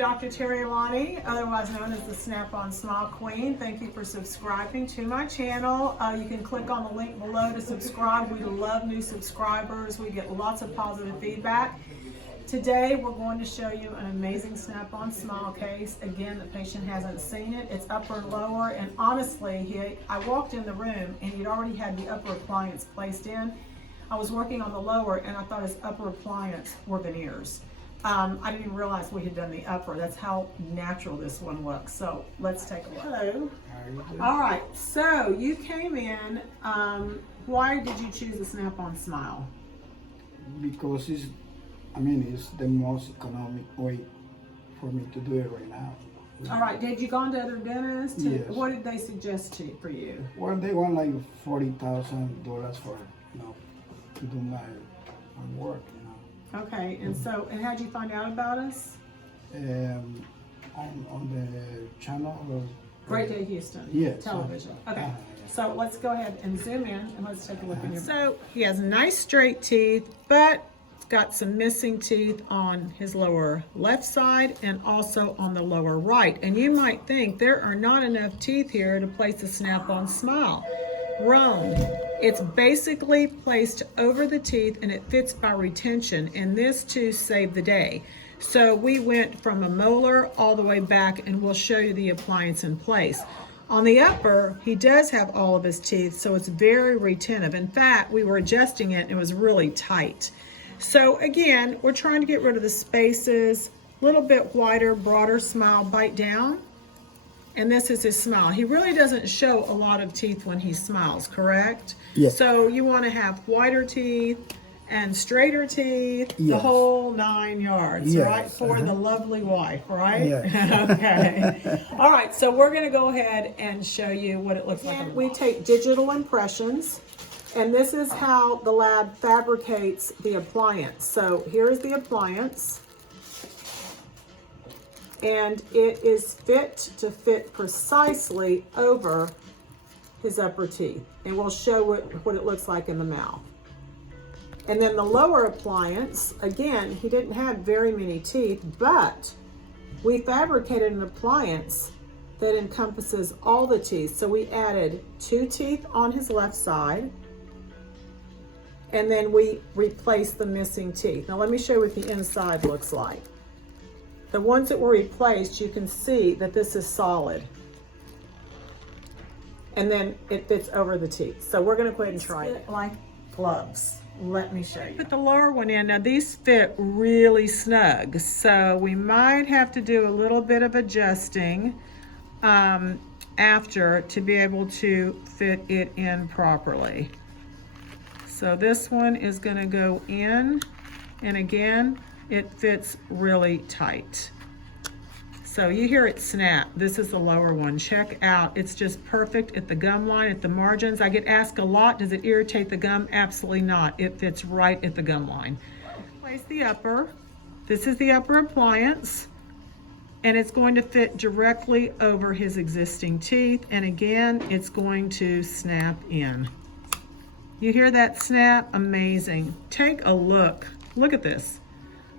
Dr. Terri Alani, otherwise known as the Snap-on Smile Queen. Thank you for subscribing to my channel. You can click on the link below to subscribe. We love new subscribers. We get lots of positive feedback. Today we're going to show you an amazing Snap-on Smile case. Again, the patient hasn't seen it. It's upper and lower, and honestly, I walked in the room and he'd already had the upper appliance placed in. I was working on the lower and I thought his upper appliance were veneers. I didn't even realize we had done the upper. That's how natural this one looks. So let's take a look. Hello. All right, so you came in. Why did you choose the Snap-on Smile? Because it's the most economic way for me to do it right now. All right, did you go to other dentists? Yes. What did they suggest for you? Well, they want like $40,000 for, to do my work, Okay, and so, and how'd you find out about us? On the channel of Great Day Houston. Yes. Television. Okay. Yeah. So let's go ahead and zoom in and let's take a look in your. So he has nice straight teeth, but got some missing teeth on his lower left side and also on the lower right. And you might think there are not enough teeth here to place a Snap-on Smile. Wrong. It's basically placed over the teeth and it fits by retention, and this too saved the day. So we went from a molar all the way back, and we'll show you the appliance in place. On the upper, he does have all of his teeth, so it's very retentive. In fact, we were adjusting it and it was really tight. So again, we're trying to get rid of the spaces, a little bit wider, broader smile, bite down. And this is his smile. He really doesn't show a lot of teeth when he smiles, correct? Yes. So you want to have wider teeth and straighter teeth, yes. The whole 9 yards, yes. right? For the lovely wife, right? Yes. Okay. All right, so we're going to go ahead and show you what it looks like. We take digital impressions, and this is how the lab fabricates the appliance. So here's the appliance. And it is fit to fit precisely over his upper teeth. And we'll show what it looks like in the mouth. And then the lower appliance, again, he didn't have very many teeth, but we fabricated an appliance that encompasses all the teeth. So we added 2 teeth on his left side, and then we replaced the missing teeth. Now let me show you what the inside looks like. The ones that were replaced, you can see that this is solid. And then it fits over the teeth. So we're gonna go ahead and try it. Like gloves. Let me show you. Put the lower one in. Now these fit really snug. So we might have to do a little bit of adjusting after to be able to fit it in properly. So this one is gonna go in, and again, it fits really tight. So you hear it snap. This is the lower one. Check out, it's just perfect at the gum line, at the margins. I get asked a lot, does it irritate the gum? Absolutely not. It fits right at the gum line. Place the upper. This is the upper appliance, and it's going to fit directly over his existing teeth. And again, it's going to snap in. You hear that snap? Amazing. Take a look. Look at this.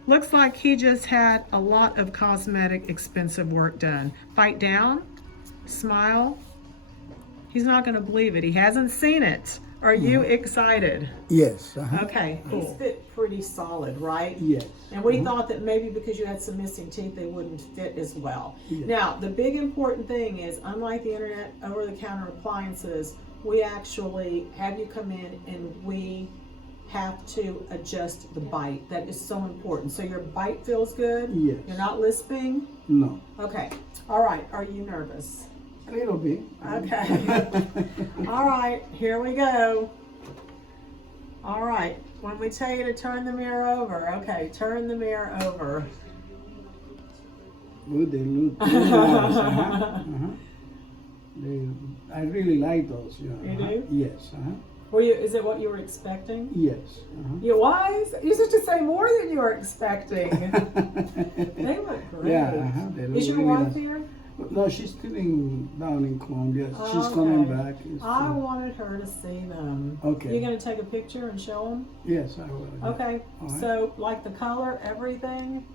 Looks like he just had a lot of cosmetic expensive work done. Bite down, smile. He's not gonna believe it. He hasn't seen it. Are you excited? Yes. Okay, cool. These fit pretty solid, right? Yes. And we thought that maybe because you had some missing teeth, they wouldn't fit as well. Yes. Now, the big important thing is, unlike the internet over-the-counter appliances, we actually have you come in and we have to adjust the bite. That is so important. So your bite feels good? Yes. You're not lisping? No. Okay. All right. Are you nervous? A little bit. Okay. All right. Here we go. All right. When we tell you to turn the mirror over, okay, turn the mirror over. Good, they look nice. I really like those. You do? Yes. Is it what you were expecting? Yes. You wise? You used to say more than you were expecting. They look great. Yeah. They look Is your really wife nice. here? No, she's still down in Colombia. She's coming back. I wanted her to see them. Okay. You gonna take a picture and show them? Yes, I will. Okay. All right. So, like the color, everything.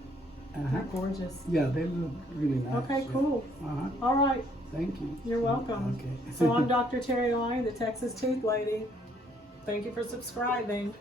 Uh-huh. They're gorgeous. Yeah, they look really nice. Okay, yeah. cool. Uh-huh. All right. Thank you. You're welcome. Okay. So I'm Dr. Terri Alani, the Texas Tooth Lady. Thank you for subscribing.